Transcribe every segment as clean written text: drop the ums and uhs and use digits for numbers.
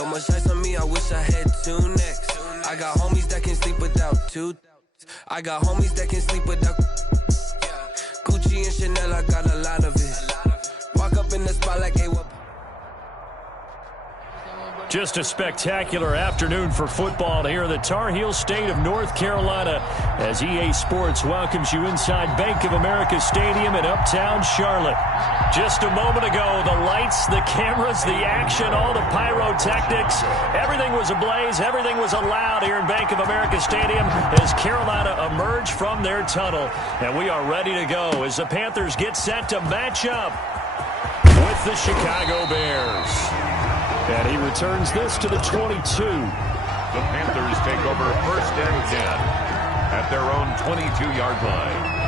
So much ice on me, I wish I had two necks. I got homies that can sleep without two. I got homies that can sleep without Gucci and Chanel, I got a lot of it. Walk up in the spot like, hey, what? Just a spectacular afternoon for football here in the Tar Heel state of North Carolina as EA Sports welcomes you inside Bank of America Stadium in Uptown Charlotte. Just a moment ago, the lights, the cameras, the action, all the pyrotechnics, everything was ablaze, everything was allowed here in Bank of America Stadium as Carolina emerged from their tunnel. And we are ready to go as the Panthers get set to match up with the Chicago Bears. And he returns this to the 22. The Panthers take over 1st and 10 at their own 22-yard line.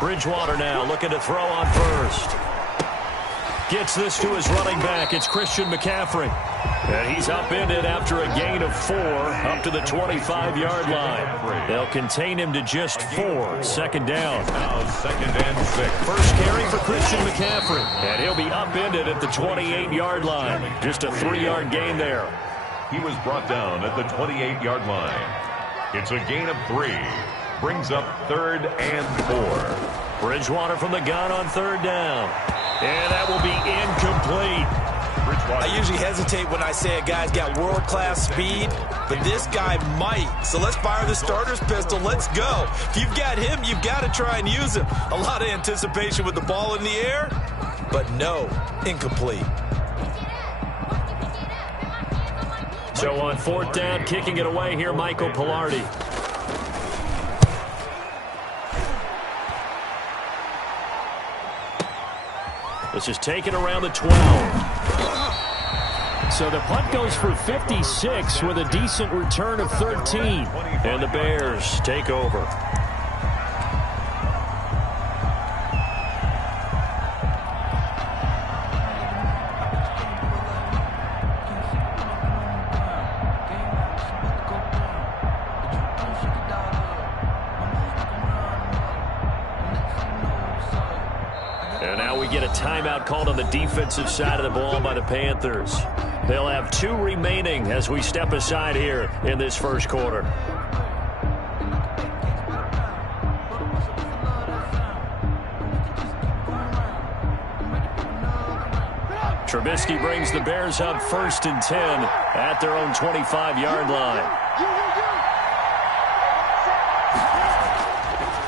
Bridgewater now looking to throw on first. Gets this to his running back. It's Christian McCaffrey. And he's upended after a gain of 4 up to the 25-yard line. They'll contain him to just 4. 2nd down. Now 2nd and 6. First carry for Christian McCaffrey. And he'll be upended at the 28-yard line. Just a 3-yard gain there. He was brought down at the 28-yard line. It's a gain of 3. Brings up 3rd and 4. Bridgewater from the gun on 3rd down. And that will be incomplete. I usually hesitate when I say a guy's got world-class speed, but this guy might. So let's fire the starter's pistol. Let's go. If you've got him, you've got to try and use him. A lot of anticipation with the ball in the air, but no, incomplete. So on 4th down, kicking it away here, Michael Pilardi. This is taken around the 12. So the punt goes for 56 with a decent return of 13. And the Bears take over. Timeout called on the defensive side of the ball by the Panthers. They'll have 2 remaining as we step aside here in this first quarter. Trubisky brings the Bears up 1st and 10 at their own 25-yard line.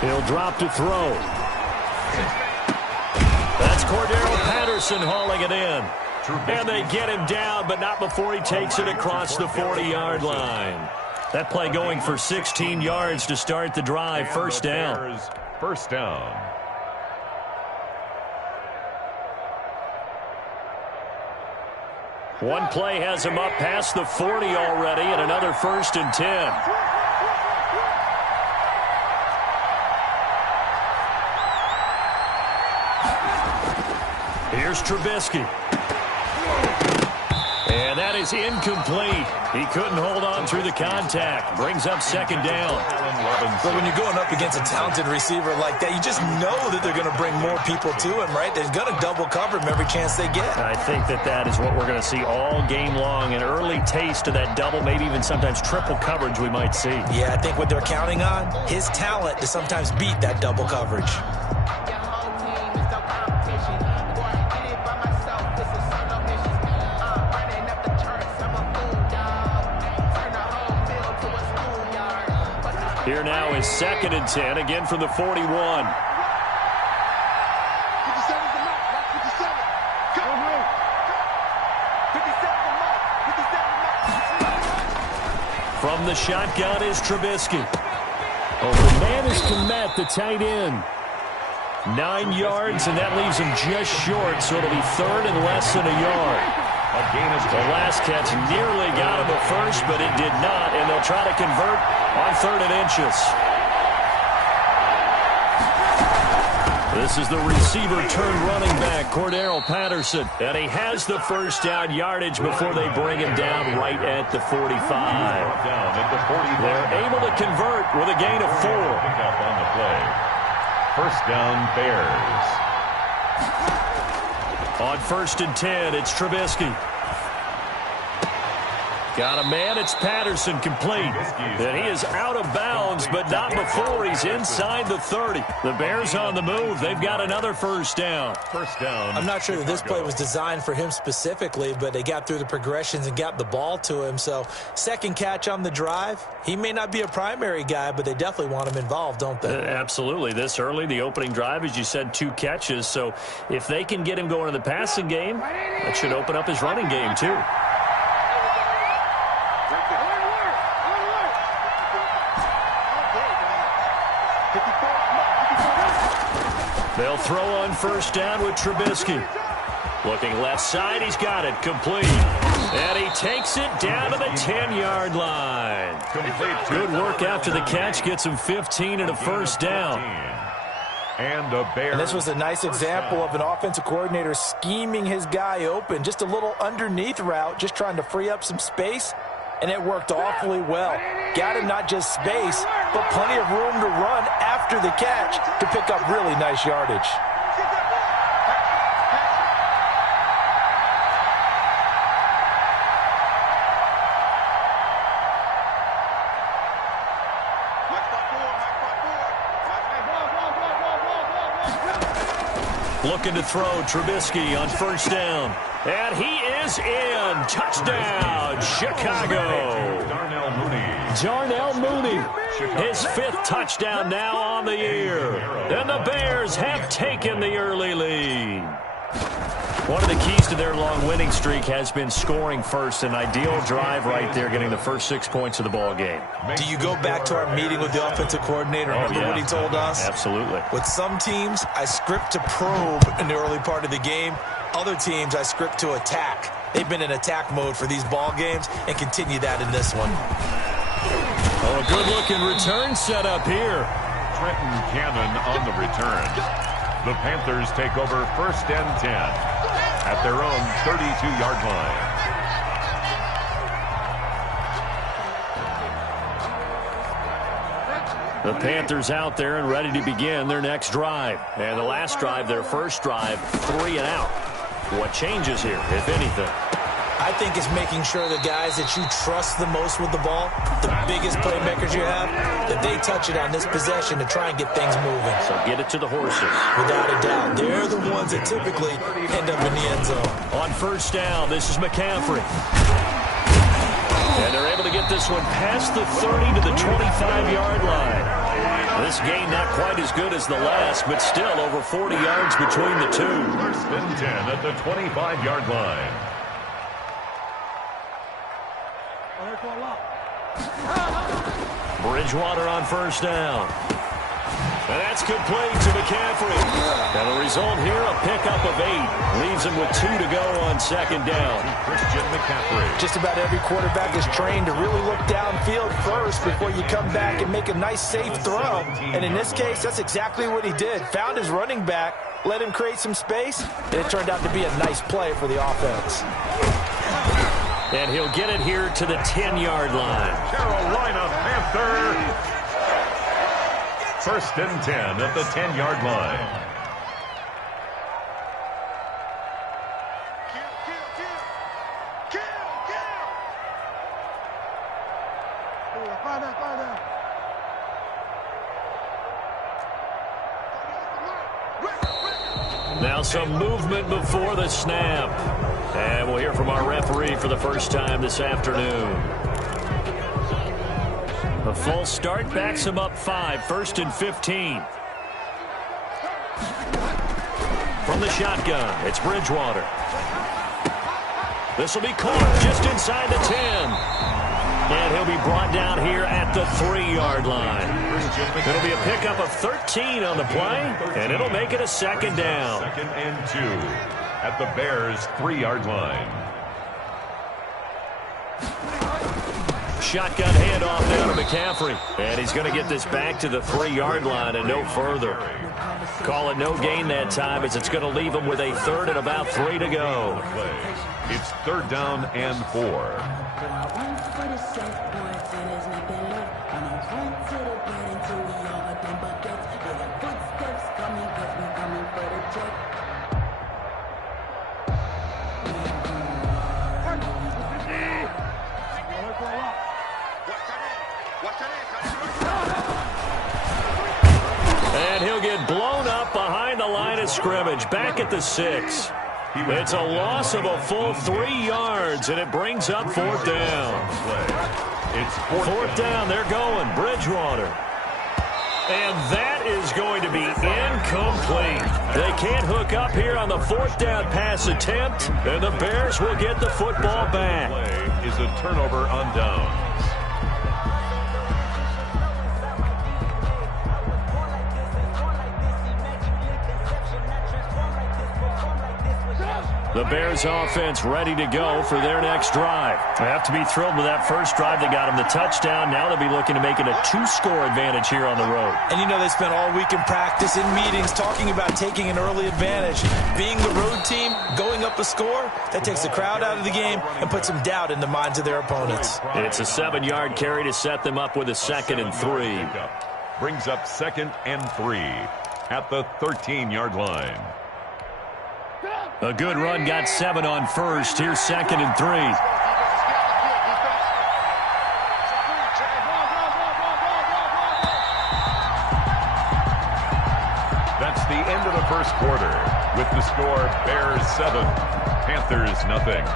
He'll drop to throw. That's Cordero Patterson hauling it in. And they get him down, but not before he takes it across the 40-yard line. That play going for 16 yards to start the drive. 1st down. 1st down. One play has him up past the 40 already, and another 1st and 10. Here's Trubisky. And that is incomplete. He couldn't hold on through the contact. Brings up 2nd down. But when you're going up against a talented receiver like that, you just know that they're going to bring more people to him, right? They're going to double cover him every chance they get. I think that is what we're going to see all game long. An early taste of that double, maybe even sometimes triple coverage we might see. Yeah, I think what they're counting on, his talent to sometimes beat that double coverage. Here now is 2nd and 10, again from the 41. From the shotgun is Trubisky. Open man is Komet, the tight end. 9 yards, and that leaves him just short, so it'll be third and less than a yard. The last catch nearly got him a first, but it did not, and they'll try to convert on 3rd and inches. This is the receiver turned running back, Cordero Patterson, and he has the first down yardage before they bring him down right at the 45. They're able to convert with a gain of 4. Pick up on the play. First down, Bears. On 1st and 10, it's Trubisky. Got a man, it's Patterson, complete. And he is out of bounds, but not before he's inside the 30. The Bears on the move. They've got another first down. First down. I'm not sure that this play was designed for him specifically, but they got through the progressions and got the ball to him. So, second catch on the drive. He may not be a primary guy, but they definitely want him involved, don't they? Absolutely. This early, the opening drive, as you said, 2 catches. So, if they can get him going in the passing game, that should open up his running game, too. They'll throw on first down with Trubisky. Looking left side, he's got it, complete. And he takes it down to the 10-yard line. Good work after the catch, gets him 15 and a first down. And this was a nice example of an offensive coordinator scheming his guy open. Just a little underneath route, just trying to free up some space, and it worked awfully well. Got him not just space, but plenty of room to run after the catch to pick up really nice yardage. Looking to throw, Trubisky on first down. And he is in. Touchdown, Chicago. Darnell Mooney, his 5th touchdown now on the year. And the Bears have taken the early lead. One of the keys to their long winning streak has been scoring first. An ideal drive right there, getting the first 6 points of the ball game. Do you go back to our meeting with the offensive coordinator? Remember what he told us? Absolutely. With some teams, I script to probe in the early part of the game. Other teams, I script to attack. They've been in attack mode for these ball games and continue that in this one. Oh, a good-looking return set up here. Trenton Cannon on the return. The Panthers take over 1st and 10 at their own 32-yard line. The Panthers out there and ready to begin their next drive. And the last drive, their first drive, 3 and out. What changes here, if anything? I think it's making sure the guys that you trust the most with the ball, the biggest playmakers you have, that they touch it on this possession to try and get things moving. So get it to the horses. Without a doubt. They're the ones that typically end up in the end zone. On first down, this is McCaffrey. And they're able to get this one past the 30 to the 25-yard line. This gain not quite as good as the last, but still over 40 yards between the two. 1st and 10 at the 25-yard line. Bridgewater on first down. And that's complete to McCaffrey. And the result here, a pickup of 8. Leaves him with 2 to go on second down. Christian McCaffrey. Just about every quarterback is trained to really look downfield first before you come back and make a nice, safe throw. And in this case, that's exactly what he did. Found his running back, let him create some space, and it turned out to be a nice play for the offense. And he'll get it here to the 10-yard line. Carolina Panther. 1st and 10 at the 10-yard line. Now some movement before the snap. And we'll hear from our referee for the first time this afternoon. The full start backs him up 5, 1st and 15. From the shotgun, it's Bridgewater. This will be caught just inside the 10. And he'll be brought down here at the 3-yard line. It'll be a pickup of 13 on the play, and it'll make it a second down. 2nd and 2 at the Bears' 3-yard line. Shotgun handoff down to McCaffrey. And he's going to get this back to the 3-yard line and no further. Call it no gain that time as it's going to leave him with a 3rd and about 3 to go. It's 3rd down and 4. And he'll get blown up behind the line of scrimmage, back at the 6. It's a loss of a full 3 yards, and it brings up 4th down. It's 4th down, they're going. Bridgewater. And that is going to be incomplete. They can't hook up here on the 4th down pass attempt, and the Bears will get the football back. Play is a turnover on downs. The Bears offense ready to go for their next drive. They have to be thrilled with that first drive. They got them the touchdown. Now they'll be looking to make it a 2-score advantage here on the road. And you know they spent all week in practice, in meetings, talking about taking an early advantage. Being the road team, going up a score, that takes the crowd out of the game and puts some doubt in the minds of their opponents. It's a 7-yard carry to set them up with a 2nd and 3. Brings up 2nd and 3 at the 13-yard line. A good run got 7 on first. Here's 2nd and 3. That's the end of the first quarter with the score Bears 7, Panthers nothing.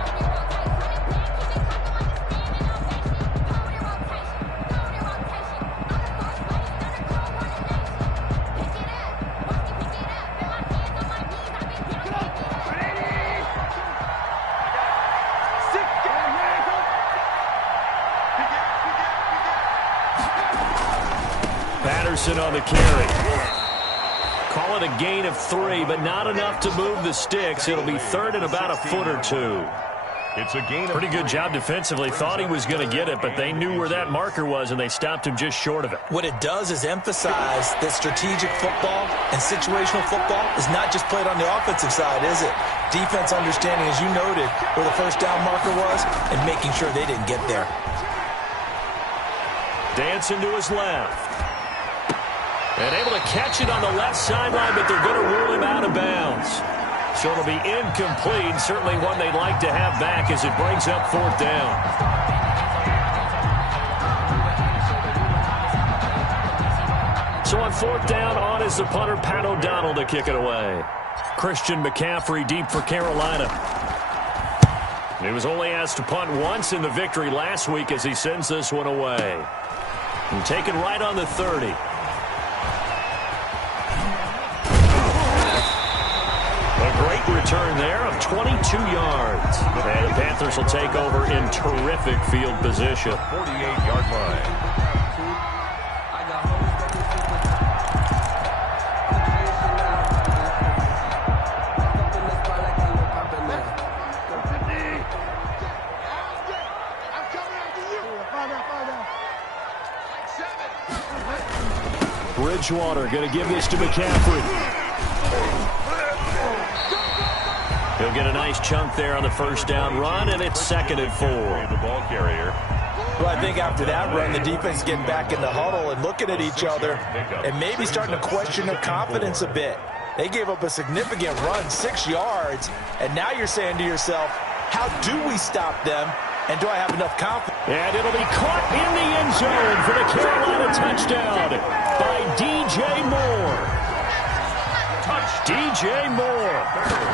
On the carry. Call it a gain of 3, but not enough to move the sticks. It'll be 3rd and about a foot or 2. It's a gain. Pretty good job defensively. Thought he was going to get it, but they knew where that marker was, and they stopped him just short of it. What it does is emphasize that strategic football and situational football is not just played on the offensive side, is it? Defense understanding, as you noted, where the first down marker was and making sure they didn't get there. Dancing to his left. And able to catch it on the left sideline, but they're going to rule him out of bounds. So it'll be incomplete. Certainly one they'd like to have back as it brings up 4th down. So on 4th down, on is the punter, Pat O'Donnell, to kick it away. Christian McCaffrey deep for Carolina. He was only asked to punt once in the victory last week as he sends this one away. And taken right on the 30. Great return there of 22 yards. And the Panthers will take over in terrific field position. 48-yard line. Bridgewater going to give this to McCaffrey. He'll get a nice chunk there on the first down run, and it's 2nd and 4. The ball carrier. Well, I think after that run, the defense getting back in the huddle and looking at each other and maybe starting to question their confidence a bit. They gave up a significant run, 6 yards, and now you're saying to yourself, how do we stop them, and do I have enough confidence? And it'll be caught in the end zone for the Carolina touchdown by DJ Moore. DJ Moore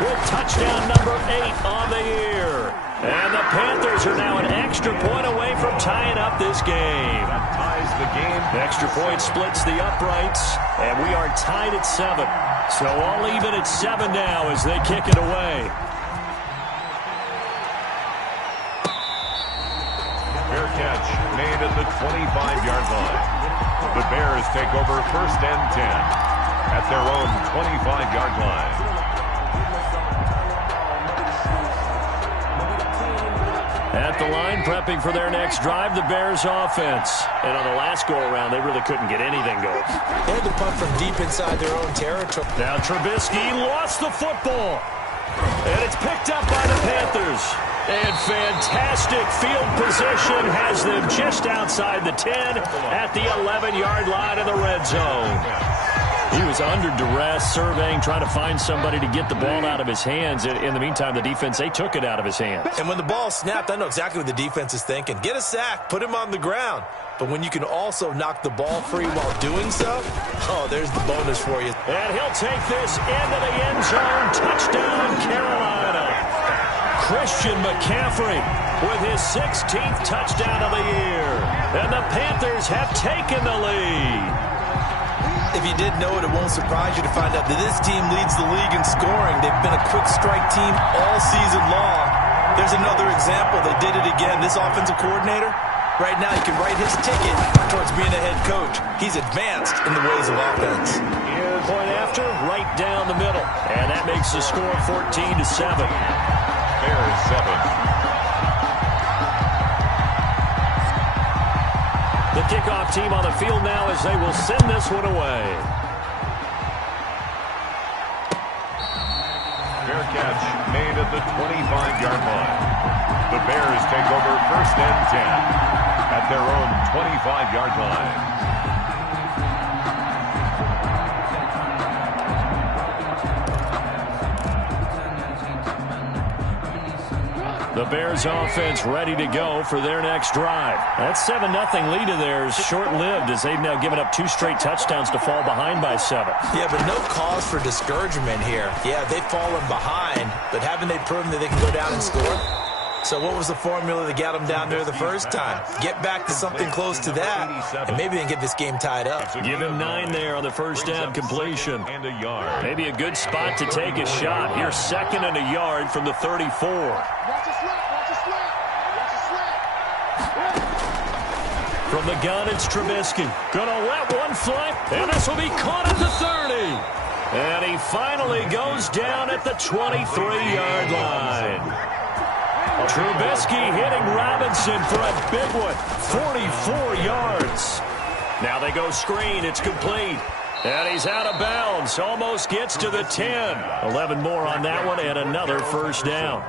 with touchdown number 8 on the year. And the Panthers are now an extra point away from tying up this game. That ties the game. Extra point splits the uprights, and we are tied at 7. So all even at 7 now as they kick it away. Bears catch made at the 25-yard line. The Bears take over 1st and 10 at their own 25-yard line. At the line, prepping for their next drive, the Bears offense. And on the last go-around, they really couldn't get anything going. They had to punt from deep inside their own territory. Now Trubisky lost the football. And it's picked up by the Panthers. And fantastic field position has them just outside the 10 at the 11-yard line of the red zone. He was under duress, surveying, trying to find somebody to get the ball out of his hands. In the meantime, the defense, they took it out of his hands. And when the ball snapped, I know exactly what the defense is thinking. Get a sack, put him on the ground. But when you can also knock the ball free while doing so, oh, there's the bonus for you. And he'll take this into the end zone. Touchdown, Carolina. Christian McCaffrey with his 16th touchdown of the year. And the Panthers have taken the lead. If you didn't know it, it won't surprise you to find out that this team leads the league in scoring. They've been a quick strike team all season long. There's another example. They did it again. This offensive coordinator, right now, he can write his ticket towards being a head coach. He's advanced in the ways of offense. Point after, right down the middle. And that makes the score 14-7. Bears 7. The kickoff team on the field now as they will send this one away. Fair catch made at the 25-yard line. The Bears take over 1st and 10 at their own 25-yard line. The Bears offense ready to go for their next drive. That 7-0 lead of theirs short-lived as they've now given up 2 straight touchdowns to fall behind by 7. Yeah, but no cause for discouragement here. Yeah, they've fallen behind, but haven't they proven that they can go down and score? So what was the formula that got them down there the first time? Get back to something close to that, and maybe they can get this game tied up. Give him 9 there on the first down completion. Maybe a good spot to take a shot. Here's 2nd and a yard from the 34. From the gun, it's Trubisky. Gonna let one fly, and this will be caught at the 30. And he finally goes down at the 23-yard line. Trubisky hitting Robinson for a big one, 44 yards. Now they go screen, it's complete. And he's out of bounds, almost gets to the 10. 11 more on that one, and another first down.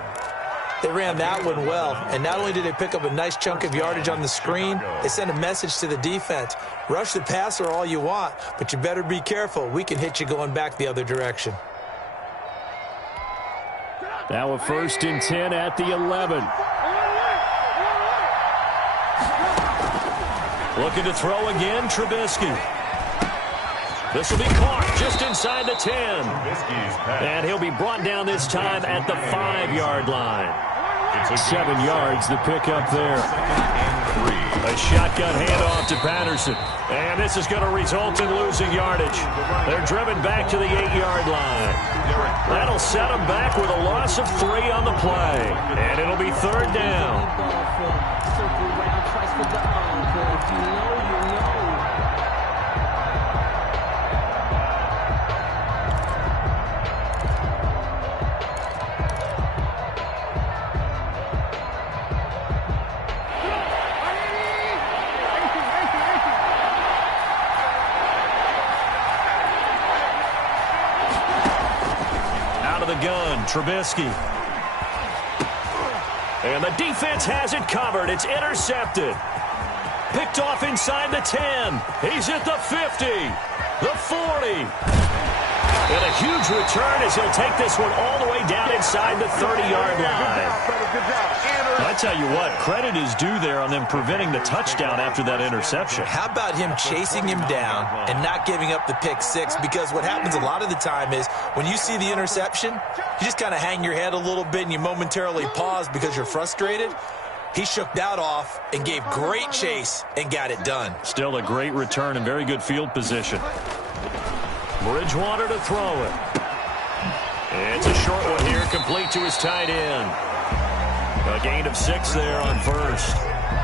They ran that one well, and not only did they pick up a nice chunk of yardage on the screen, they sent a message to the defense. Rush the passer all you want, but you better be careful. We can hit you going back the other direction. Now a 1st and 10 at the 11. Looking to throw again, Trubisky. This will be caught just inside the 10. And he'll be brought down this time at the 5-yard line. 7 yards the pickup there. A shotgun handoff to Patterson. And this is going to result in losing yardage. They're driven back to the 8-yard line. That'll set them back with a loss of 3 on the play. And it'll be 3rd down. Trubisky. And the defense has it covered. It's intercepted. Picked off inside the 10. He's at the 50. The 40. And a huge return as he'll take this one all the way down inside the 30-yard line. I tell you what, credit is due there on them preventing the touchdown after that interception. How about him chasing him down and not giving up the pick 6? Because what happens a lot of the time is when you see the interception, you just kind of hang your head a little bit and you momentarily pause because you're frustrated. He shook that off and gave great chase and got it done. Still a great return and very good field position. Bridgewater to throw it. It's a short one here, complete to his tight end. A gain of 6 there on first.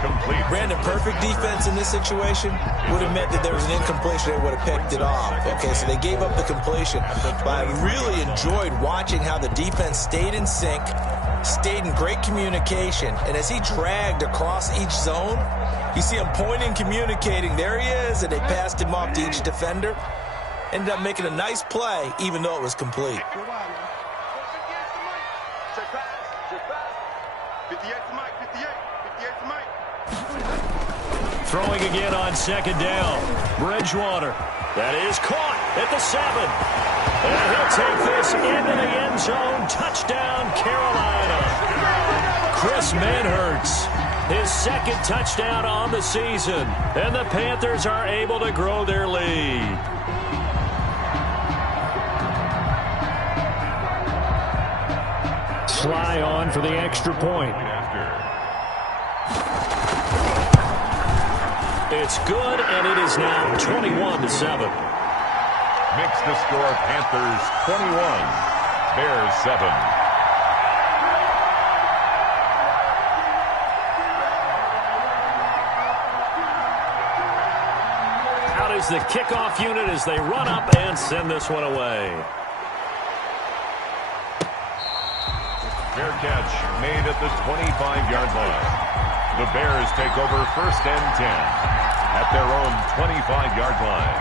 Complete. Brandon, perfect defense in this situation would have meant that there was an incompletion. They would have picked it off. Okay, so they gave up the completion. But I really enjoyed watching how the defense stayed in sync, stayed in great communication, and as he dragged across each zone, you see him pointing, communicating. There he is, and they passed him off to each defender. Ended up making a nice play, even though it was complete. Throwing again on second down. Bridgewater. That is caught at the 7. And he'll take this into the end zone. Touchdown, Carolina. Chris Manhertz, his second touchdown on the season. And the Panthers are able to grow their lead. Sly on for the extra point. It's good, and it is now 21-7. Makes the score Panthers 21, Bears 7. Out is the kickoff unit as they run up and send this one away. Fair catch made at the 25-yard line. The Bears take over 1st and 10 at their own 25-yard line.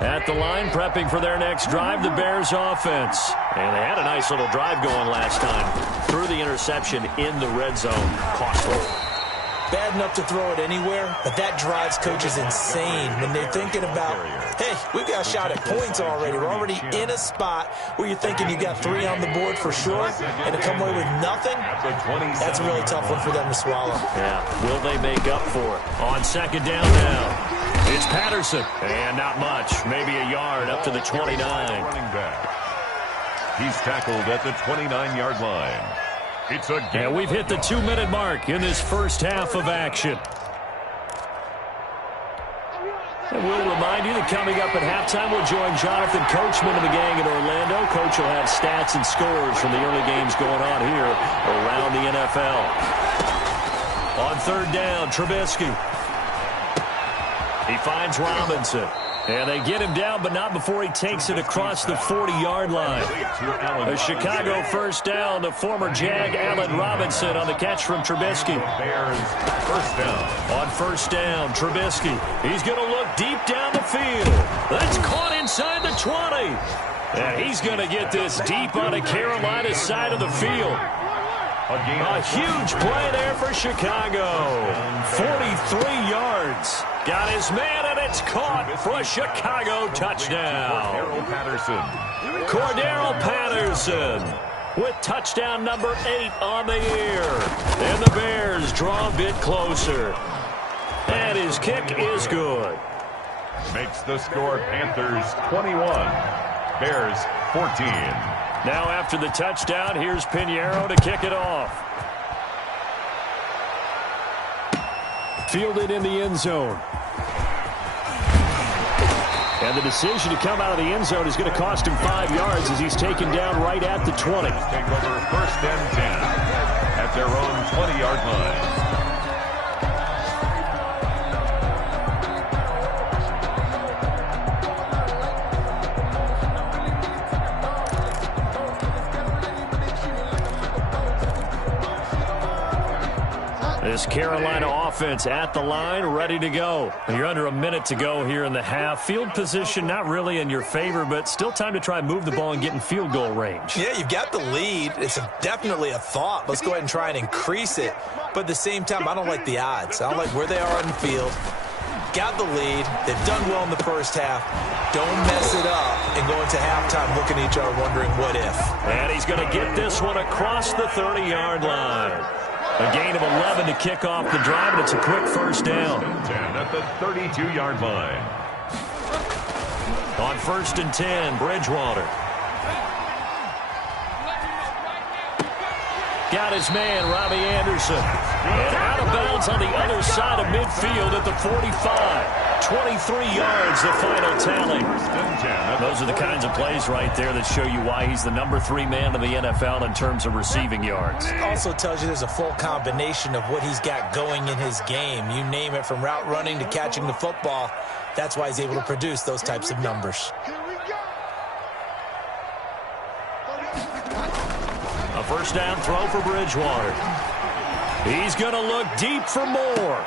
At the line, prepping for their next drive, the Bears offense. And they had a nice little drive going last time. Threw the interception in the red zone. Costly. Bad enough to throw it anywhere, but that drives coaches insane when they're thinking about, hey, we've got a shot at points already. We're already in a spot where you're thinking you got 3 on the board for sure, and to come away with nothing, that's a really tough one for them to swallow. Yeah, will they make up for it? On second down now, it's Patterson, and not much, maybe a yard up to the 29. Running back. He's tackled at the 29-yard line. It's a game. And we've hit the 2-minute mark in this first half of action. And we'll remind you that coming up at halftime, we'll join Jonathan Coachman of the gang in Orlando. Coach will have stats and scores from the early games going on here around the NFL. On third down, Trubisky. He finds Robinson. And they get him down, but not before he takes it across the 40-yard line. A Chicago first down. The former Jag, Allen Robinson, on the catch from Trubisky. Bears first down. On first down, Trubisky. He's going to look deep down the field. That's caught inside the 20. And he's going to get this deep on the Carolina side of the field. A huge play there for Chicago. 43 yards. Got his man, and it's caught for a Chicago touchdown. Cordero Patterson with touchdown number 8 on the year. And the Bears draw a bit closer. And his kick is good. Makes the score Panthers 21, Bears 14. Now after the touchdown, here's Pinheiro to kick it off. Fielded in the end zone. And the decision to come out of the end zone is going to cost him 5 yards as he's taken down right at the 20. Take over 1st and 10 at their own 20-yard line. This Carolina offense at the line, ready to go. You're under a minute to go here in the half. Field position not really in your favor, but still time to try and move the ball and get in field goal range. Yeah, you've got the lead. It's definitely a thought. Let's go ahead and try and increase it. But at the same time, I don't like the odds. I don't like where they are on the field. Got the lead. They've done well in the first half. Don't mess it up and go into halftime looking at each other wondering what if. And he's going to get this one across the 30-yard line. A gain of 11 to kick off the drive, and it's a quick first down. 10 at the 32-yard line. On 1st and 10, Bridgewater. Got his man, Robbie Anderson. And out of bounds on the other side of midfield at the 45. 23 yards, the final tally. Those are the kinds of plays right there that show you why he's the number 3 man in the NFL in terms of receiving yards. Also tells you there's a full combination of what he's got going in his game. You name it, from route running to catching the football. That's why he's able to produce those types of numbers. A first down throw for Bridgewater. He's going to look deep for more.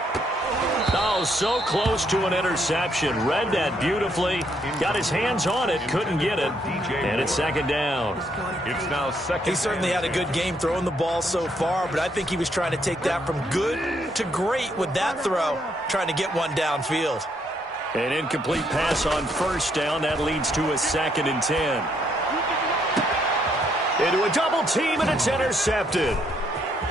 Oh, so close to an interception. Read that beautifully. Got his hands on it, couldn't get it. And it's second down. It's now second. He certainly had a good game throwing the ball so far, but I think he was trying to take that from good to great with that throw, trying to get one downfield. An incomplete pass on first down. That leads to a 2nd and 10. Into a double team, and it's intercepted.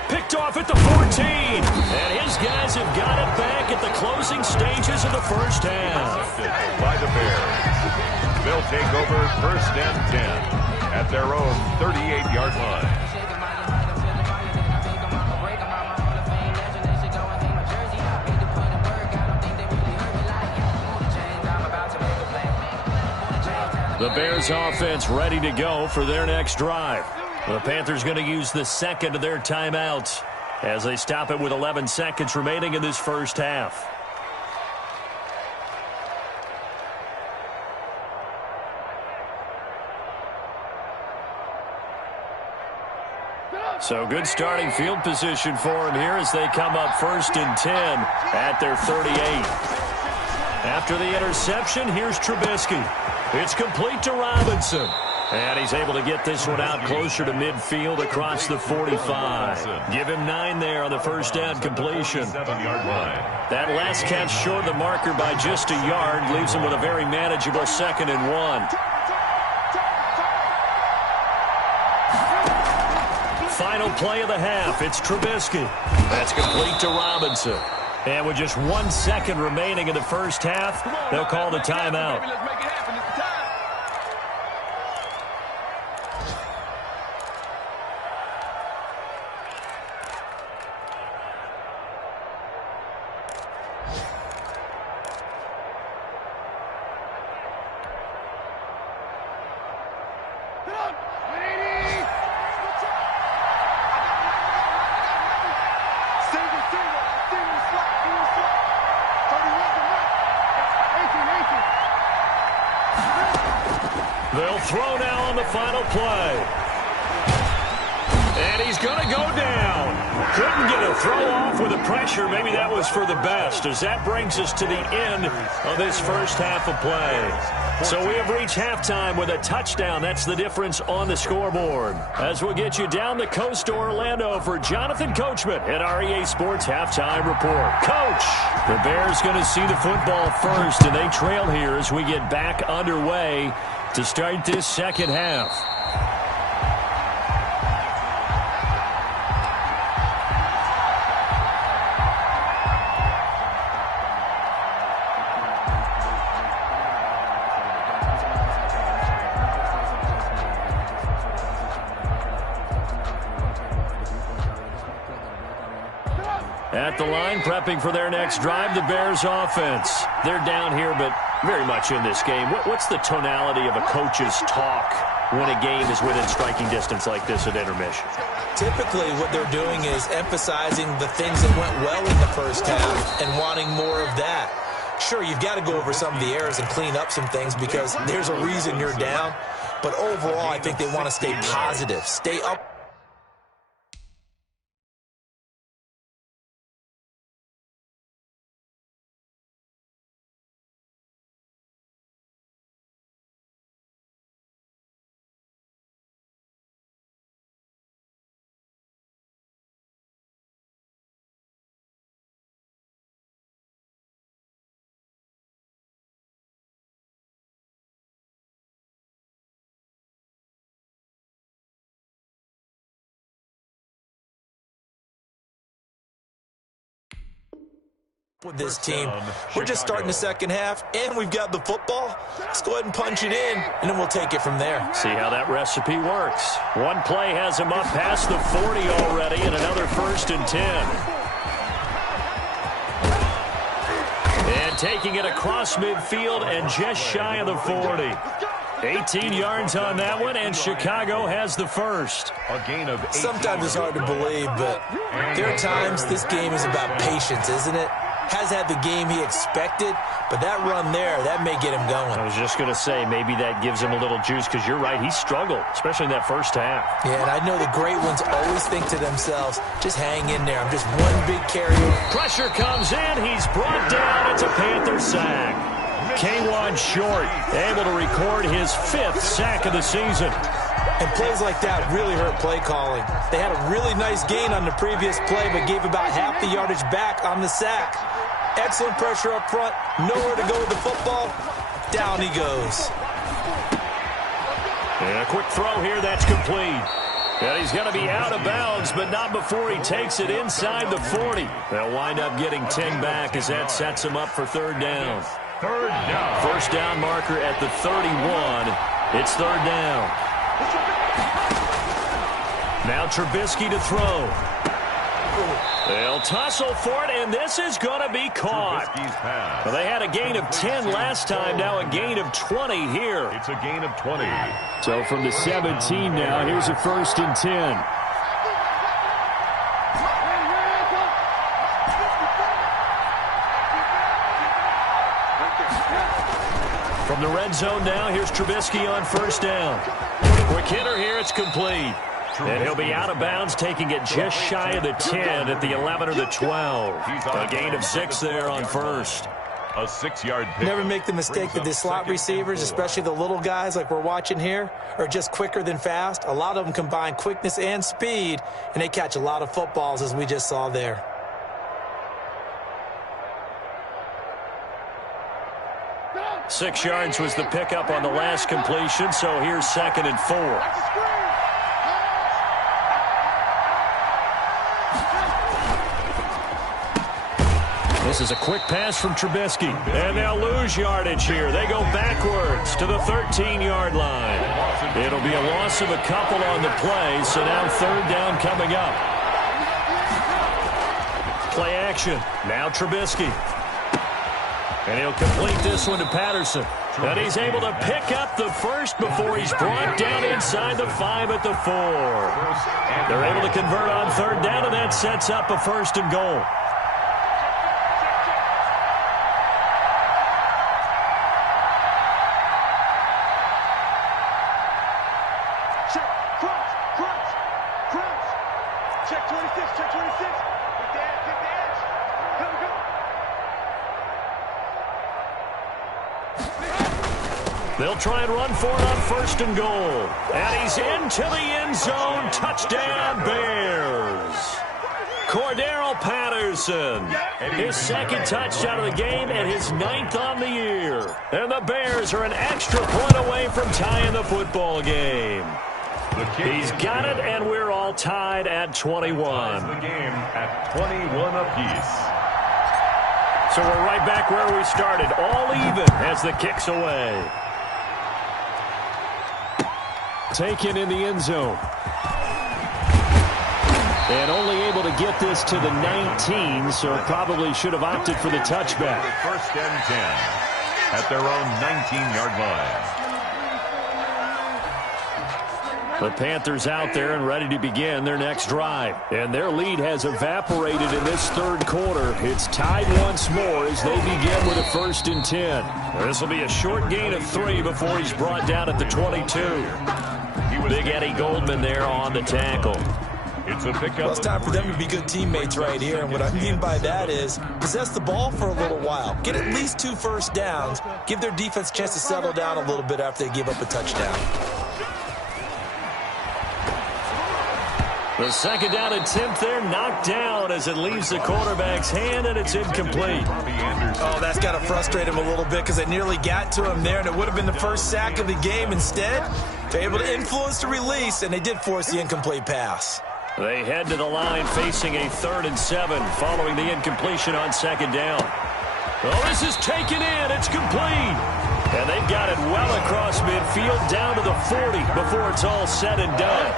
Picked off at the 14. And his guys have got it back at the closing stages of the first half. By the Bears. They'll take over first and 10 at their own 38-yard line. The Bears offense ready to go for their next drive. The Panthers going to use the second of their timeouts as they stop it with 11 seconds remaining in this first half. So good starting field position for him here as they come up first and 10 at their 38. After the interception, here's Trubisky. It's complete to Robinson. And he's able to get this one out closer to midfield across the 45. Give him 9 there on the first down completion. That last catch short of the marker by just a yard leaves him with a very manageable 2nd and 1. Final play of the half. It's Trubisky. That's complete to Robinson. And with just 1 second remaining in the first half, they'll call the timeout. They'll throw now on the final play. And he's going to go down. Couldn't get a throw off with the pressure. Maybe that was for the best, as that brings us to the end of this first half of play. So we have reached halftime with a touchdown. That's the difference on the scoreboard. As we'll get you down the coast to Orlando for Jonathan Coachman at our EA Sports Halftime Report. Coach, the Bears going to see the football first, and they trail here as we get back underway to start this second half. At the line, prepping for their next drive, the Bears offense. They're down here, but very much in this game. What's the tonality of a coach's talk when a game is within striking distance like this at intermission? Typically, what they're doing is emphasizing the things that went well in the first half and wanting more of that. Sure, you've got to go over some of the errors and clean up some things because there's a reason you're down. But overall, I think they want to stay positive, stay up. with this team. We're just starting the second half, and we've got the football. Let's go ahead and punch it in, and then we'll take it from there. See how that recipe works. One play has him up past the 40 already, and another 1st and 10. And taking it across midfield and just shy of the 40. 18 yards on that one, and Chicago has the first. A gain of 8. Sometimes it's hard to believe, but there are times this game is about patience, isn't it? Has had the game he expected, but that run there, that may get him going. I was just going to say, maybe that gives him a little juice, because you're right, he struggled, especially in that first half. Yeah, and I know the great ones always think to themselves, just hang in there. I'm just one big carry. Pressure comes in, he's brought down. It's a Panther sack. K1 Short, able to record his 5th sack of the season. And plays like that really hurt play calling. They had a really nice gain on the previous play, but gave about half the yardage back on the sack. Excellent pressure up front, nowhere to go with the football. Down he goes. And a quick throw here, that's complete. And he's going to be out of bounds, but not before he takes it inside the 40. They'll wind up getting 10 back as that sets him up for 3rd down. 3rd down. First down marker at the 31. It's 3rd down. Now Trubisky to throw. They'll tussle for it, and this is going to be caught. Well, they had a gain of 10 last time, now a gain of 20 here. It's a gain of 20. So from the 17 now, here's a 1st and 10. From the red zone now, here's Trubisky on 1st down. Quick hitter here, it's complete. And he'll be out of bounds, taking it just shy of the 10 at the 11 or the 12. A gain of 6 there on 1st. A 6-yard pick. Never make the mistake that the slot receivers, especially the little guys like we're watching here, are just quicker than fast. A lot of them combine quickness and speed, and they catch a lot of footballs, as we just saw there. Six yards was the pickup on the last completion, so here's 2nd and 4. This is a quick pass from Trubisky, and they'll lose yardage here. They go backwards to the 13-yard line. It'll be a loss of a couple on the play, so now 3rd down coming up. Play action. Now Trubisky. And he'll complete this one to Patterson. And he's able to pick up the 1st before he's brought down inside the 5 at the 4. They're able to convert on 3rd down, and that sets up a 1st and goal. They'll try and run for it on 1st and goal. And he's into the end zone. Touchdown, Bears. Cordarrelle Patterson, his 2nd touchdown of the game and his 9th on the year. And the Bears are an extra point away from tying the football game. He's got it, and we're all tied at 21. The game at 21 apiece. So we're right back where we started, all even as the kick's away. Taken in the end zone. And only able to get this to the 19, so probably should have opted for the touchback. 1st and 10 at their own 19-yard line. The Panthers out there and ready to begin their next drive. And their lead has evaporated in this 3rd quarter. It's tied once more as they begin with a 1st and 10. This will be a short gain of 3 before he's brought down at the 22. Big Eddie Goldman there on the tackle. It's a pickup. Well, it's time for them to be good teammates right here. And what I mean by that is possess the ball for a little while. Get at least 2 first downs. Give their defense a chance to settle down a little bit after they give up a touchdown. The 2nd down attempt there knocked down as it leaves the quarterback's hand, and it's incomplete. Oh, that's got to frustrate him a little bit because they nearly got to him there, and it would have been the first sack of the game. Instead, they're able to influence the release, and they did force the incomplete pass. They head to the line facing a 3rd and 7 following the incompletion on 2nd down. Oh, this is taken in. It's complete. And they've got it well across midfield down to the 40 before it's all said and done.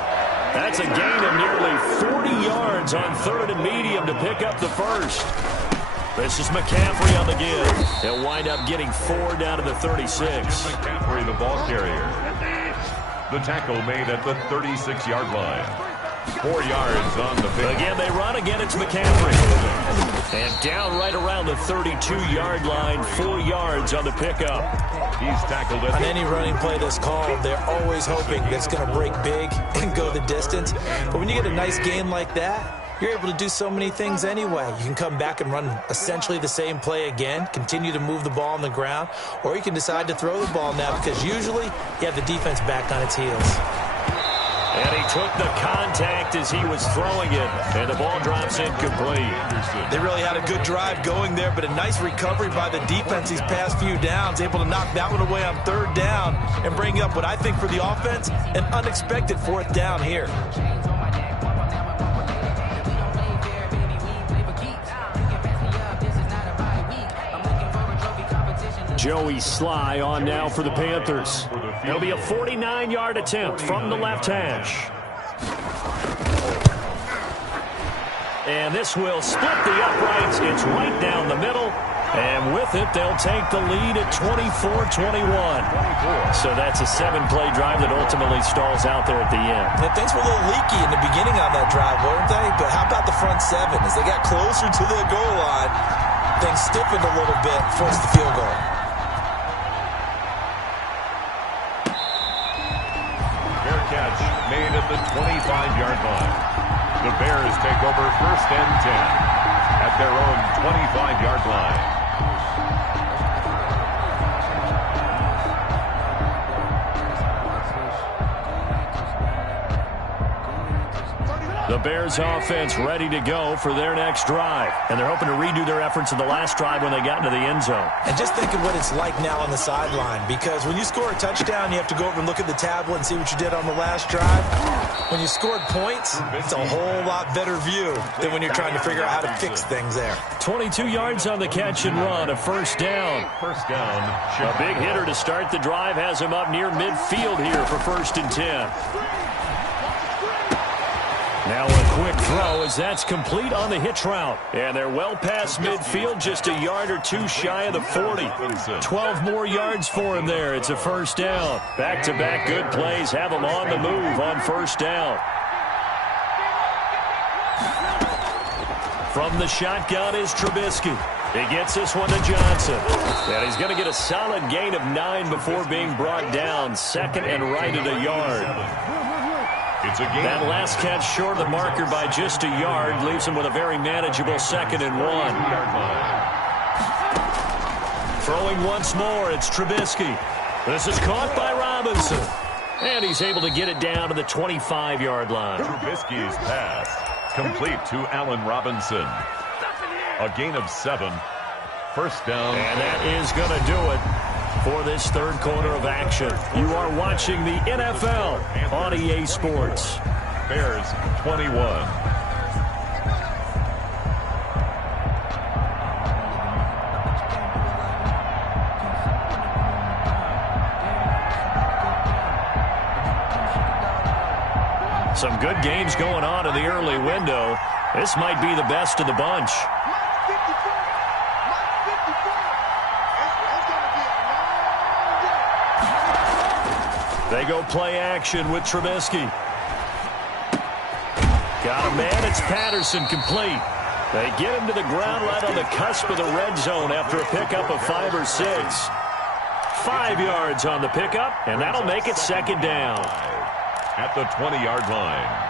That's a gain of nearly 40 yards on 3rd and medium to pick up the first. This is McCaffrey on the give. He'll wind up getting 4 down to the 36. McCaffrey, the ball carrier. The tackle made at the 36-yard line. 4 yards on the pick. Again, they run. Again, it's McCaffrey. And down right around the 32-yard line, 4 yards on the pickup. He's tackled it. On any running play that's called, they're always hoping that it's going to break big and go the distance. But when you get a nice game like that, you're able to do so many things anyway. You can come back and run essentially the same play again, continue to move the ball on the ground, or you can decide to throw the ball now because usually you have the defense back on its heels. And he took the contact as he was throwing it, and the ball drops incomplete. They really had a good drive going there, but a nice recovery by the defense these past few downs, able to knock that one away on 3rd down and bring up what I think for the offense, an unexpected 4th down here. Joey Sly on now for the Panthers. It'll be a 49-yard attempt from the left hash. And this will split the uprights. It's right down the middle. And with it, they'll take the lead at 24-21. So that's a 7-play drive that ultimately stalls out there at the end. Yeah, things were a little leaky in the beginning on that drive, weren't they? But how about the front 7? As they got closer to the goal line, things stiffened a little bit, forced the field goal. Catch made at the 25-yard line. The Bears take over 1st and 10 at their own 25-yard line. The Bears offense ready to go for their next drive. And they're hoping to redo their efforts in the last drive when they got into the end zone. And just think of what it's like now on the sideline, because when you score a touchdown, you have to go over and look at the tablet and see what you did on the last drive. When you scored points, it's a whole lot better view than when you're trying to figure out how to fix things there. 22 yards on the catch and run, a 1st down. First down. A big hitter to start the drive has him up near midfield here for 1st and 10. Now a quick throw as that's complete on the hitch route. And they're well past midfield, just a yard or 2 shy of the 40. 12 more yards for him there. It's a 1st down. Back-to-back good plays have him on the move on 1st down. From the shotgun is Trubisky. He gets this one to Johnson. And he's going to get a solid gain of 9 before being brought down. 2nd and right at a yard. It's a game. That last catch short of the marker by just a yard leaves him with a very manageable 2nd and 1. Throwing once more, it's Trubisky. This is caught by Robinson. And he's able to get it down to the 25-yard line. Trubisky's pass complete to Allen Robinson. A gain of 7. 1st down. And that is going to do it for this 3rd quarter of action. You are watching the NFL on EA Sports. Bears 21. Some good games going on in the early window. This might be the best of the bunch. They go play action with Trubisky. Got a man. It's Patterson complete. They get him to the ground right on the cusp of the red zone after a pickup of 5 or 6. 5 yards on the pickup, and that'll make it 2nd down. At the 20-yard line.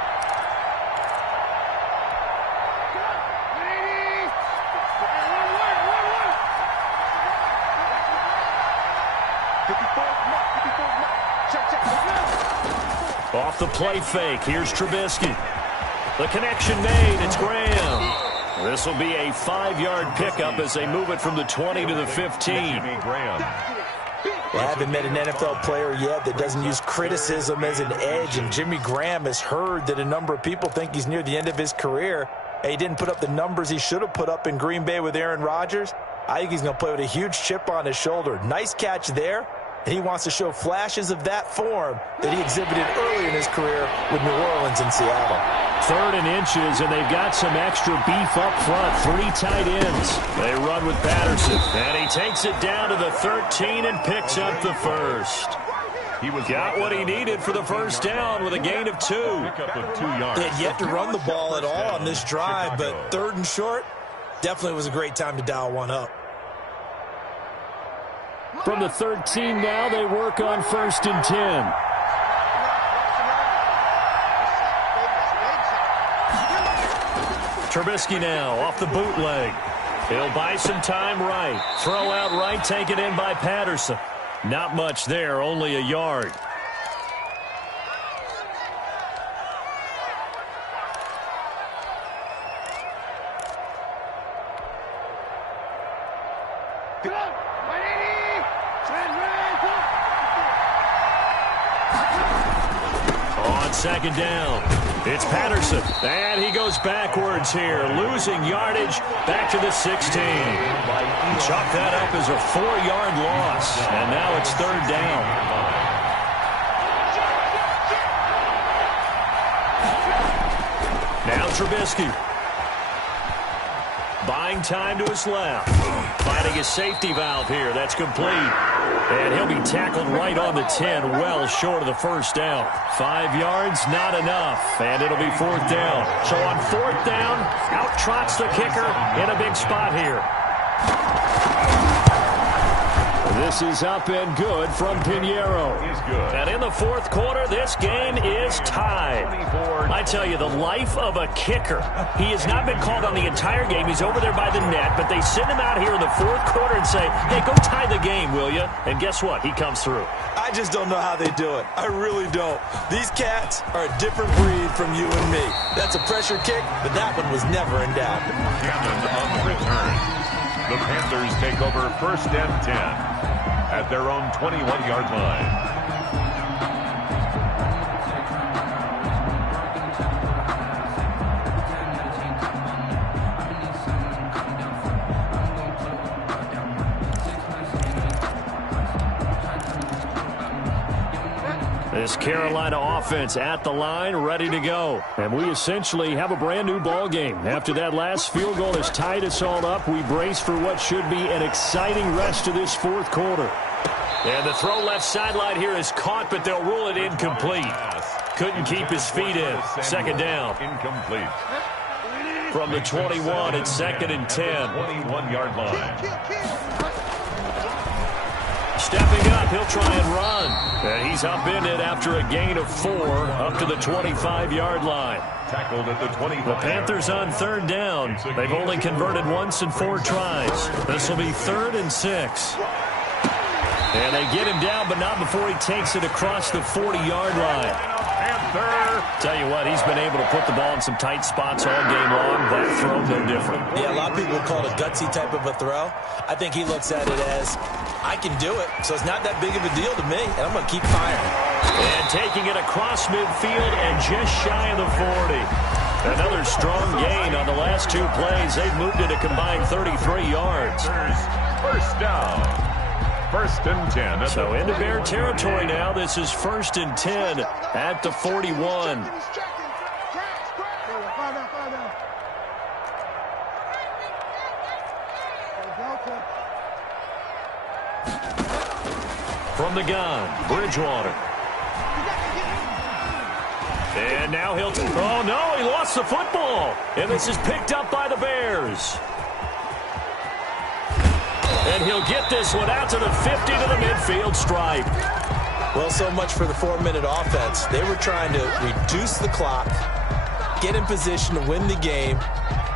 Off the play fake, here's Trubisky. The connection made, it's Graham. This will be a 5-yard pickup as they move it from the 20 to the 15. Graham. Well, I haven't met an NFL player yet that doesn't use criticism as an edge, and Jimmy Graham has heard that a number of people think he's near the end of his career. He didn't put up the numbers he should have put up in Green Bay with Aaron Rodgers. I think he's going to play with a huge chip on his shoulder. Nice catch there, and he wants to show flashes of that form that he exhibited early in his career with New Orleans and Seattle. 3rd and inches, and they've got some extra beef up front. 3 tight ends. They run with Patterson, and he takes it down to the 13 and picks up the first. He got what he needed for the first down with a gain of 2. They had yet to run the ball at all on this drive, but 3rd and short, definitely was a great time to dial one up. From the 13 now, they work on 1st and 10. Trubisky now off the bootleg. He'll buy some time right. Throw out right, taken in by Patterson. Not much there, only a yard. On 2nd down, it's Patterson, and he goes backwards here, losing yardage back to the 16. Chalk that up as a 4-yard loss, and now it's 3rd down. Now Trubisky. Buying time to his left. Finding his safety valve here. That's complete. And he'll be tackled right on the 10, well short of the first down. 5 yards, not enough. And it'll be 4th down. So on 4th down, out trots the kicker in a big spot here. This is up and good from Pinheiro. And in the 4th quarter, this game is tied. I tell you, the life of a kicker. He has not been called on the entire game. He's over there by the net, but they send him out here in the 4th quarter and say, hey, go tie the game, will you? And guess what? He comes through. I just don't know how they do it. I really don't. These cats are a different breed from you and me. That's a pressure kick, but that one was never in doubt. Cannon on the return. The Panthers take over 1st and 10 at their own 21-yard line. This Carolina offense at the line, ready to go. And we essentially have a brand new ball game. After that last field goal has tied us all up, we brace for what should be an exciting rest of this 4th quarter. And the throw left sideline here is caught, but they'll rule it incomplete. Couldn't keep his feet in. 2nd down. Incomplete. From the 21, it's 2nd and 10. 21-yard line. Stepping up, he'll try and run. And he's upended after a gain of 4 up to the 25-yard line. Tackled at the 25. The Panthers on 3rd down. They've only converted once in 4 tries. This will be 3rd and 6. And they get him down, but not before he takes it across the 40-yard line. Tell you what, he's been able to put the ball in some tight spots all game long. That throw, no different. Yeah, a lot of people would call it a gutsy type of a throw. I think he looks at it as, I can do it, so it's not that big of a deal to me, and I'm going to keep firing. And taking it across midfield and just shy of the 40. Another strong gain on the last 2 plays. They've moved it a combined 33 yards. First down. 1st and 10. So into Bear territory now. This is 1st and 10 at the 41. From the gun, Bridgewater. And now he'll... Oh, no, he lost the football. And this is picked up by the Bears. And he'll get this one out to the 50 to the midfield stripe. Well, so much for the 4-minute offense. They were trying to reduce the clock, get in position to win the game,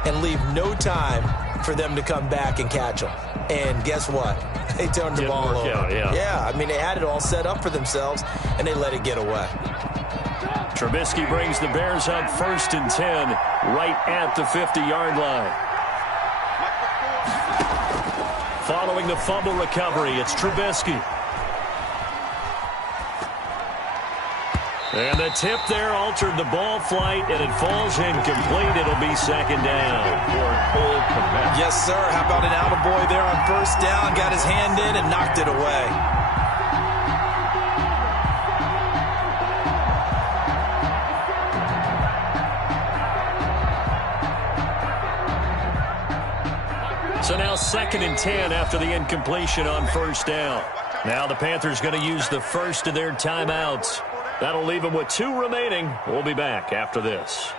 and leave no time for them to come back and catch them. And guess what? They turned the ball over. Yeah, I mean, they had it all set up for themselves, and they let it get away. Trubisky brings the Bears up 1st and 10 right at the 50-yard line. Following the fumble recovery, it's Trubisky. And the tip there altered the ball flight, and it falls incomplete. It'll be second down. Yes, sir. How about an attaboy there on first down? Got his hand in and knocked it away. So now 2nd and 10 after the incompletion on first down. Now the Panthers going to use the first of their timeouts. That'll leave them with 2 remaining. We'll be back after this.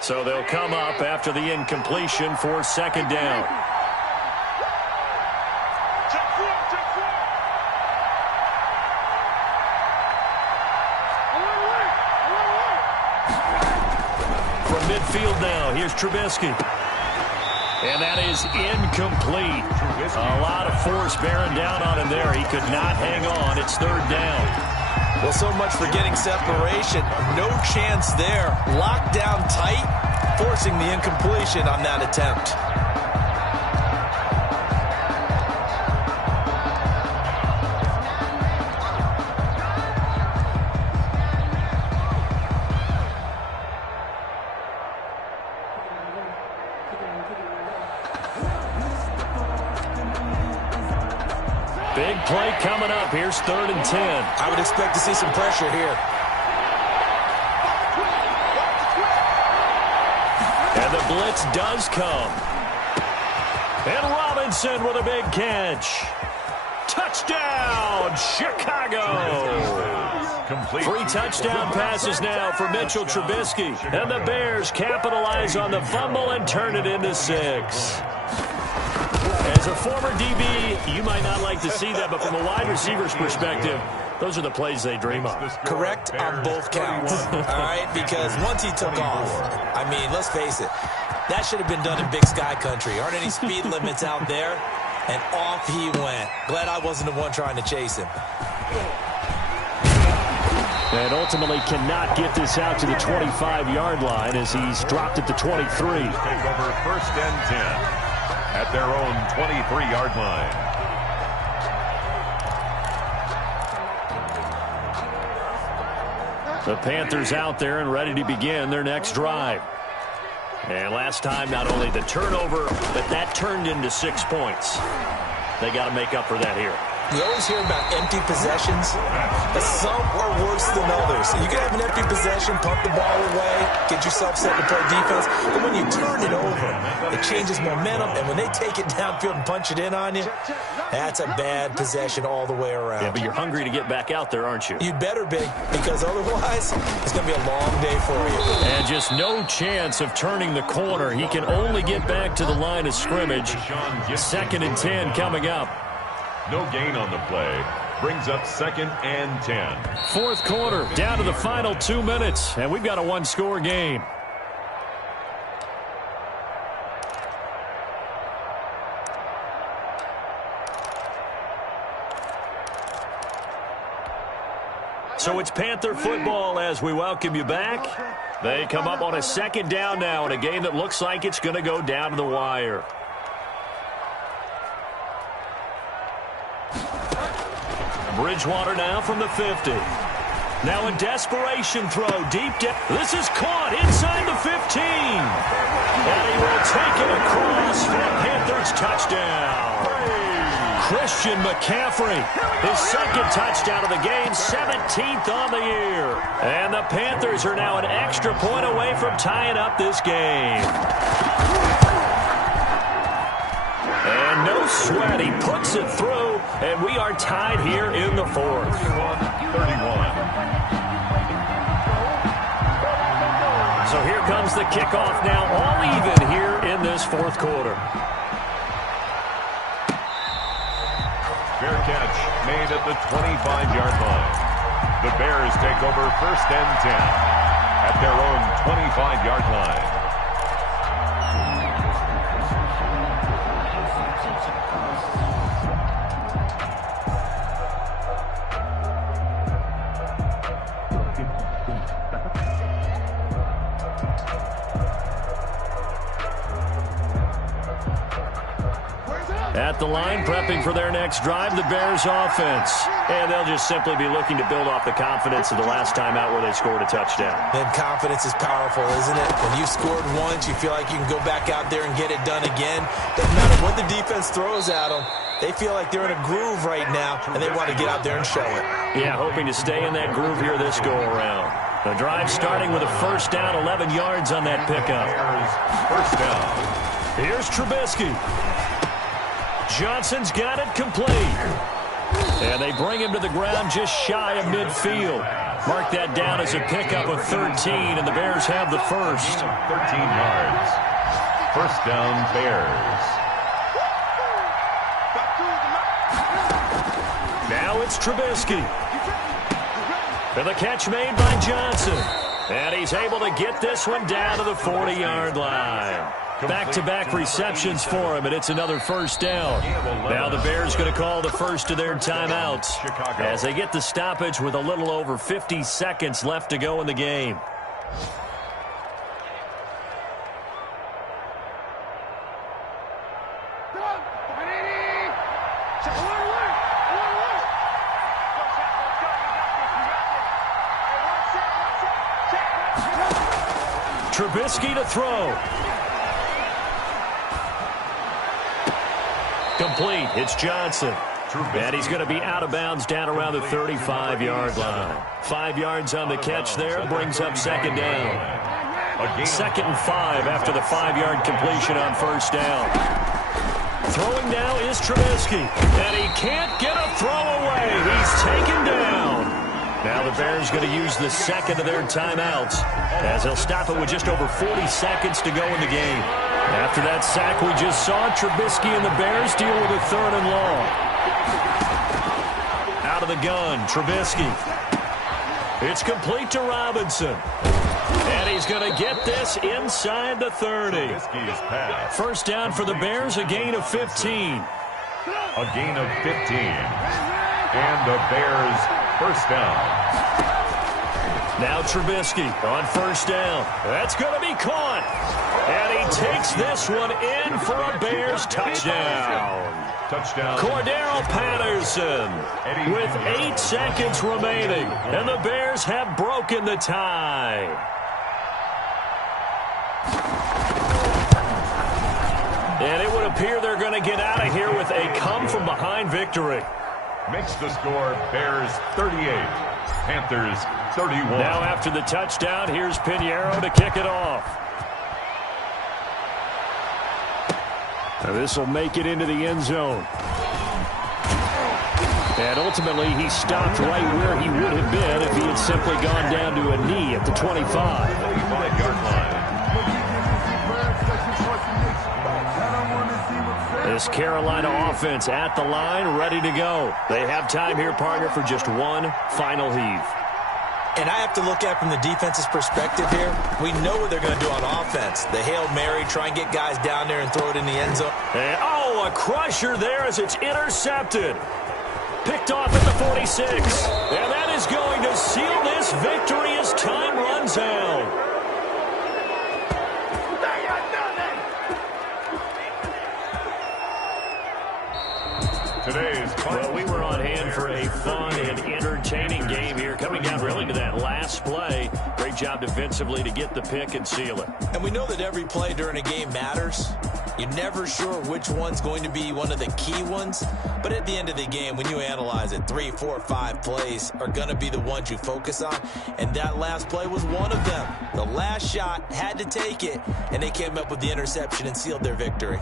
So they'll come up after the incompletion for second down. From midfield now, here's Trubisky. And that is incomplete. A lot of force bearing down on him there. He could not hang on. It's 3rd down. Well, so much for getting separation. No chance there. Locked down tight, forcing the incompletion on that attempt. Big play coming up. Here's 3rd and 10. I would expect to see some pressure here. And the blitz does come. And Robinson with a big catch. Touchdown, Chicago. 3 touchdown passes now for Mitchell Trubisky. And the Bears capitalize on the fumble and turn it into 6. As a former DB, you might not like to see that, but from a wide receiver's perspective, those are the plays they dream of. Correct on both counts, all right? Because once he took off, I mean, let's face it, that should have been done in Big Sky country. Aren't any speed limits out there? And off he went. Glad I wasn't the one trying to chase him. And ultimately cannot get this out to the 25-yard line as he's dropped at the 23. Take over 1st and 10. At their own 23-yard line. The Panthers out there and ready to begin their next drive. And last time, not only the turnover, but that turned into 6 points. They got to make up for that here. You always hear about empty possessions, but some are worse than others. You can have an empty possession, pump the ball away, get yourself set to play defense, but when you turn it over, it changes momentum, and when they take it downfield and punch it in on you, that's a bad possession all the way around. Yeah, but you're hungry to get back out there, aren't you? You'd better be, because otherwise, it's going to be a long day for you. And just no chance of turning the corner. He can only get back to the line of scrimmage. 2nd and 10 coming up. No gain on the play. Brings up 2nd and 10. 4th quarter, down to the final 2 minutes, and we've got a 1-score game. So it's Panther football as we welcome you back. They come up on a 2nd down now in a game that looks like it's going to go down to the wire. Bridgewater now from the 50. Now a desperation throw deep down. This is caught inside the 15. And he will take it across for a Panthers touchdown. Christian McCaffrey, his 2nd touchdown of the game, 17th on the year. And the Panthers are now an extra point away from tying up this game. And no sweat, he puts it through, and we are tied here in the 4th. 31. So here comes the kickoff now, all even here in this 4th quarter. Fair catch made at the 25-yard line. The Bears take over 1st and 10 at their own 25-yard line. At the line, prepping for their next drive, the Bears offense. And they'll just simply be looking to build off the confidence of the last time out where they scored a touchdown. And confidence is powerful, isn't it? When you've scored once, you feel like you can go back out there and get it done again. Doesn't matter what the defense throws at them. They feel like they're in a groove right now, and they want to get out there and show it. Yeah, hoping to stay in that groove here this go-around. The drive starting with a first down, 11 yards on that pickup. First down. Here's Trubisky. Johnson's got it complete. And they bring him to the ground just shy of midfield. Mark that down as a pickup of 13, and the Bears have the first. 13 yards. First down, Bears. Now it's Trubisky. And the catch made by Johnson. And he's able to get this one down to the 40-yard line. Back-to-back receptions for him, and it's another first down. Now the Bears going to call the first of their timeouts as they get the stoppage with a little over 50 seconds left to go in the game. Trubisky to throw. Complete. It's Johnson. And he's going to be out of bounds down around the 35-yard line. 5 yards on the catch there. Brings up second down. 2nd and 5 after the 5-yard completion on first down. Throwing now is Trubisky. And he can't get a throw away. He's taken down. Now the Bears going to use the second of their timeouts as they'll stop it with just over 40 seconds to go in the game. After that sack we just saw, Trubisky and the Bears deal with a 3rd and long. Out of the gun, Trubisky. It's complete to Robinson. And he's going to get this inside the 30. First down for the Bears, a gain of 15. A gain of 15. And the Bears first down. Now Trubisky on first down. That's going to be caught. And he takes this one in for a Bears touchdown. Touchdown. Cordero Patterson with 8 seconds remaining. And the Bears have broken the tie. And it would appear they're going to get out of here with a come-from-behind victory. Makes the score Bears 38, Panthers 31. Now after the touchdown, here's Pinheiro to kick it off. This will make it into the end zone. And ultimately, he stopped right where he would have been if he had simply gone down to a knee at the 25. 25-yard line. This Carolina offense at the line, ready to go. They have time here, partner, for just one final heave. And I have to look at from the defense's perspective here. We know what they're going to do on offense. The Hail Mary, try and get guys down there and throw it in the end zone. And, a crusher there as it's intercepted. Picked off at the 46. And that is going to seal this victory as time runs out. Well, we were on hand for a fun and entertaining game here, coming down really to that last play. Great job defensively to get the pick and seal it. And we know that every play during a game matters. You're never sure which one's going to be one of the key ones. But at the end of the game, when you analyze it, 3, 4, 5 plays are going to be the ones you focus on. And that last play was one of them. The last shot had to take it, and they came up with the interception and sealed their victory.